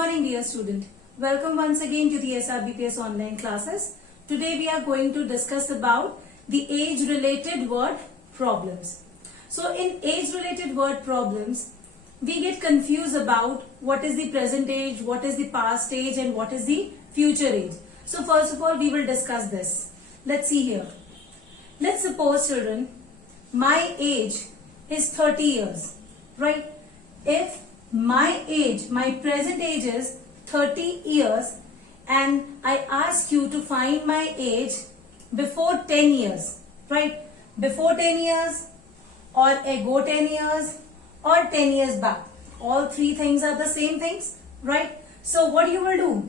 morning dear student. Welcome once again to the SRBPS online classes. Today we are going to discuss about the age related word problems. So in age related word problems, we get confused about what is the present age, what is the past age and what is the future age. So first of all we will discuss this. Let's see here. Let's suppose children, my age is 30 years, right? If my age, my present age is 30 years and I ask you to find my age before 10 years, right? Before 10 years or ago 10 years or 10 years back. All three things are the same things, right? So what you will do?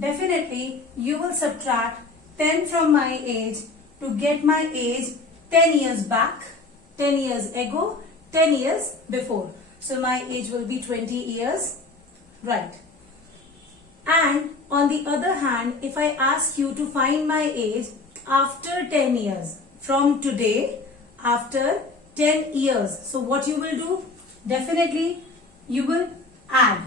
Definitely you will subtract 10 from my age to get my age 10 years back, 10 years ago, 10 years before. So my age will be 20 years, right? And on the other hand, if I ask you to find my age after 10 years, from today, after 10 years. So what you will do? Definitely you will add.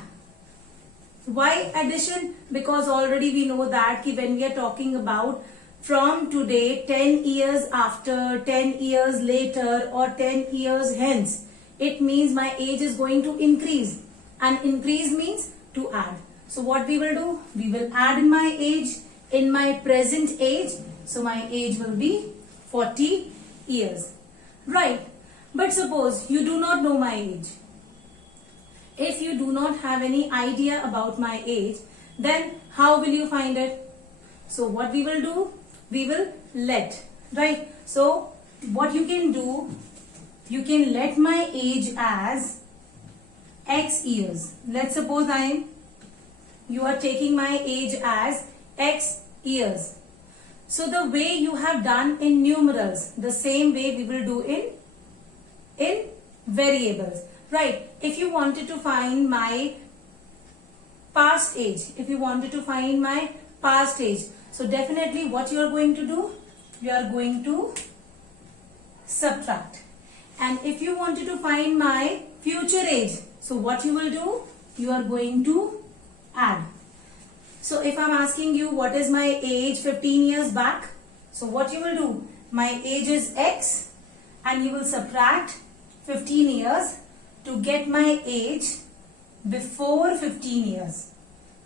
Why addition? Because already we know that when we are talking about from today, 10 years after, 10 years later or 10 years hence, it means my age is going to increase, and increase means to add. So what we will do? We will add my age in my present age. So my age will be 40 years, right? But suppose you do not know my age. If you do not have any idea about my age, then how will you find it? So what we will do? We will let, right? So what you can do, you can let my age as X years. Let's suppose you are taking my age as X years. So the way you have done in numerals, the same way we will do in variables, right? If you wanted to find my past age, so definitely what you are going to do? You are going to subtract. And if you wanted to find my future age, so what you will do? You are going to add. So if I am asking you what is my age 15 years back, so what you will do? My age is X and you will subtract 15 years to get my age before 15 years.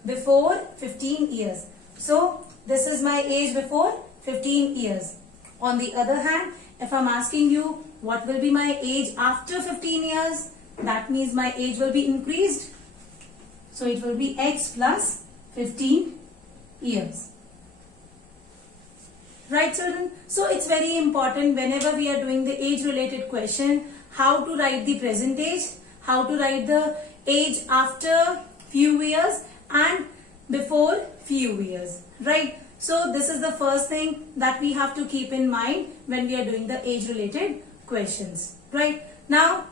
Before 15 years. So this is my age before 15 years. On the other hand, if I am asking you what will be my age after 15 years, that means my age will be increased. So it will be X plus 15 years. Right children? So it's very important whenever we are doing the age related question, how to write the present age, how to write the age after few years and before few years, right? So this is the first thing that we have to keep in mind when we are doing the age related questions, right? Now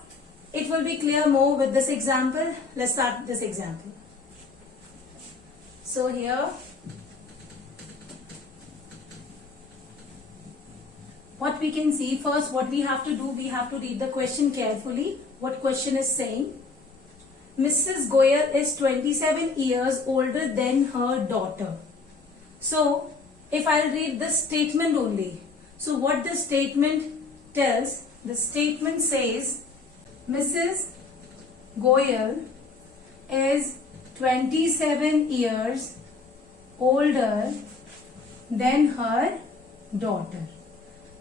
it will be clear more with this example. Let's start with this example. So here what we can see, first what we have to do, we have to read the question carefully. What question is saying? Mrs. Goyal is 27 years older than her daughter. So if I'll read this statement only. So what the statement tells, the statement says Mrs. Goyal is 27 years older than her daughter.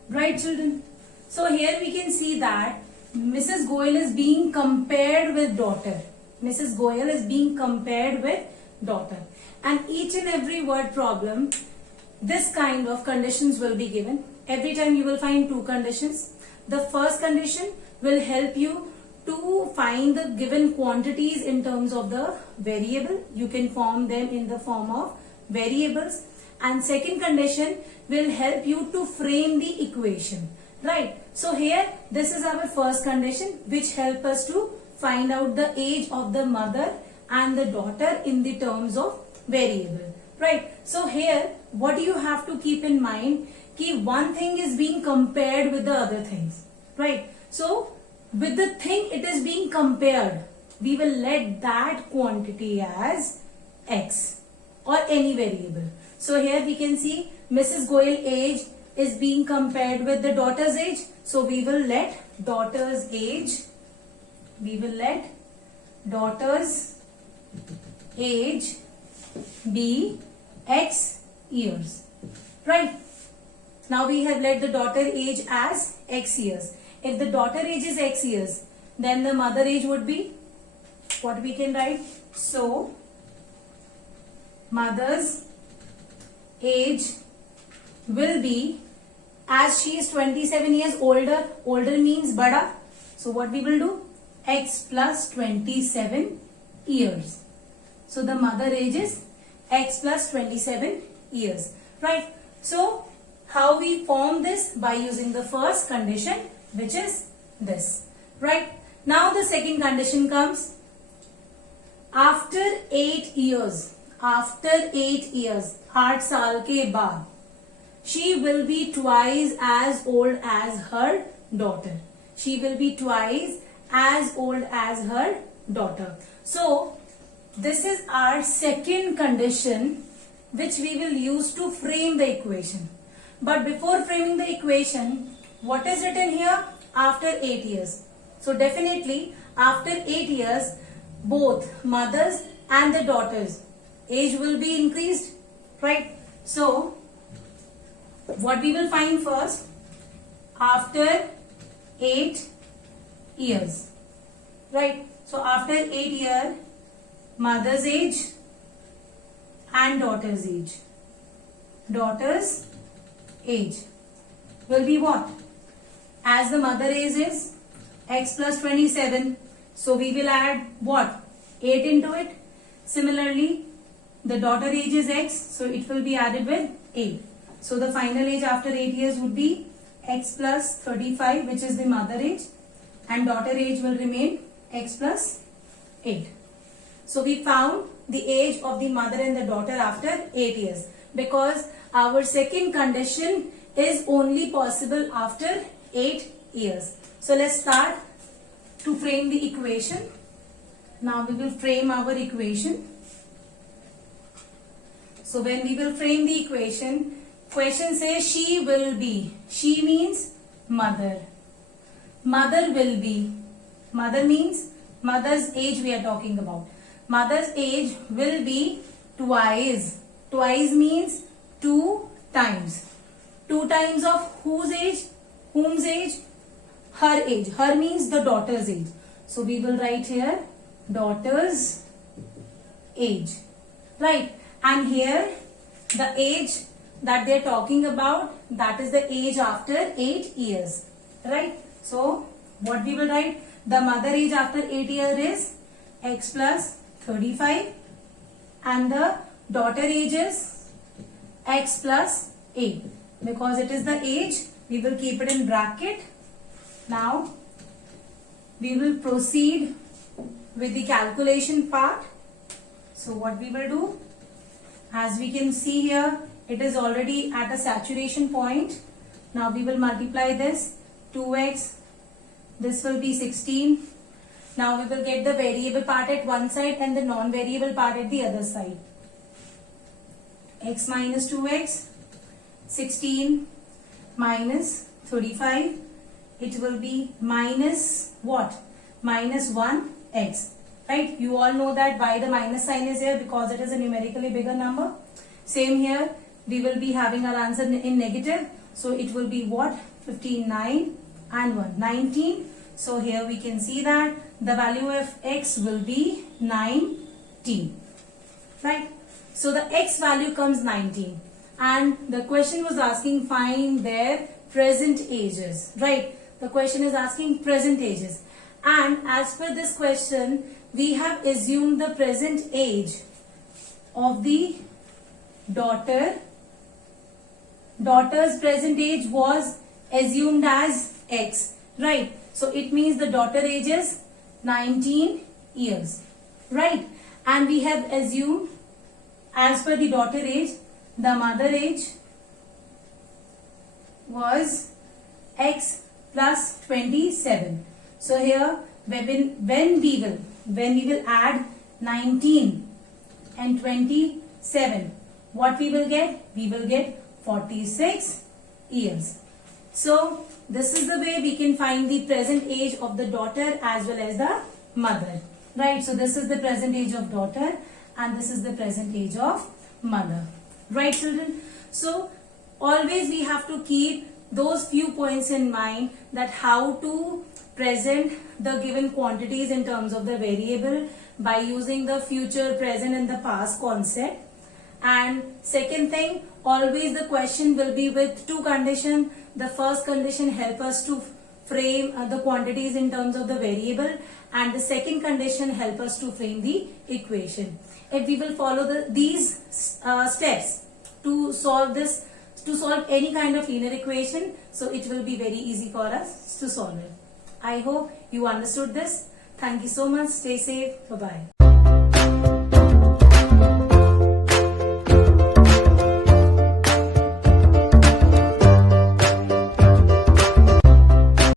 Right children? So here we can see that Mrs. Goyal is being compared with daughter. Mrs. Goyal is being compared with daughter. And each and every word problem, this kind of conditions will be given. Every time you will find two conditions. The first condition will help you to find the given quantities in terms of the variable. You can form them in the form of variables. And second condition will help you to frame the equation, right? So here this is our first condition which help us to find out the age of the mother and the daughter in the terms of variable, right? So here what do you have to keep in mind? Ki one thing is being compared with the other things, right? So with the thing it is being compared, we will let that quantity as x or any variable. So here we can see Mrs. Goyal age is being compared with the daughter's age. So we will let daughter's age be x years. Right. Now we have let the daughter age as x years. If the daughter age is x years, then the mother age would be what we can write. So mother's age will be, as she is 27 years older, older means bada. So what we will do? X plus 27 years. So the mother age is x plus 27 years. Right. So how we form this? By using the first condition, which is this. Right. Now the second condition comes. After 8 years, 8 साल के बाद, she will be twice as old as her daughter. She will be twice as old as her daughter. So this is our second condition which we will use to frame the equation. But before framing the equation, what is written here? After 8 years. So definitely after 8 years, both mothers and the daughters age will be increased, right? So what we will find first? After 8 years, right? So after 8 years, mother's age and daughter's age. Daughter's age will be what? As the mother age is x plus 27, so we will add what? 8 into it. Similarly, the daughter age is x, so it will be added with 8. So the final age after 8 years would be x plus 35, which is the mother age, and daughter age will remain x plus 8. So we found the age of the mother and the daughter after 8 years, because our second condition is only possible after 8 years. So let's start to frame the equation. Now we will frame our equation. So when we will frame the equation, question says she will be. She means mother. Mother will be. Mother means mother's age we are talking about. Mother's age will be twice. Twice means 2 times. 2 times of whose age? Whom's age? Her age. Her means the daughter's age. So we will write here daughter's age. Right. And here the age that they are talking about, that is the age after 8 years. Right. So what we will write? The mother age after 8 years is x plus 35 and the daughter age is x plus 8. Because it is the age, we will keep it in bracket. Now we will proceed with the calculation part. So what we will do, as we can see here, it is already at a saturation point. Now we will multiply this 2x, this will be 16. Now we will get the variable part at one side and the non-variable part at the other side. X minus 2x, 16 minus 35, it will be minus what? Minus 1x. Right? You all know that why the minus sign is here, because it is a numerically bigger number. Same here, we will be having our answer in negative. So it will be what? 15, 9 and 1, 19. So here we can see that the value of x will be 19. Right? So the x value comes 19. And the question was asking find their present ages. Right? The question is asking present ages. And as per this question, we have assumed the present age of the daughter. Daughter's present age was assumed as x. Right? So it means the daughter age is 19 years. Right? And we have assumed as per the daughter age, the mother age was x plus 27. So here when we will add 19 and 27. What we will get? We will get 46 years. So this is the way we can find the present age of the daughter as well as the mother. Right? So this is the present age of daughter and this is the present age of mother. Right, children? So always we have to keep those few points in mind, that how to present the given quantities in terms of the variable by using the future, present and the past concept. And second thing, always the question will be with two conditions. The first condition help us to frame the quantities in terms of the variable, and the second condition help us to frame the equation. If we will follow these steps to solve any kind of linear equation, so it will be very easy for us to solve it. I hope you understood this. Thank you so much. Stay safe. Bye-bye.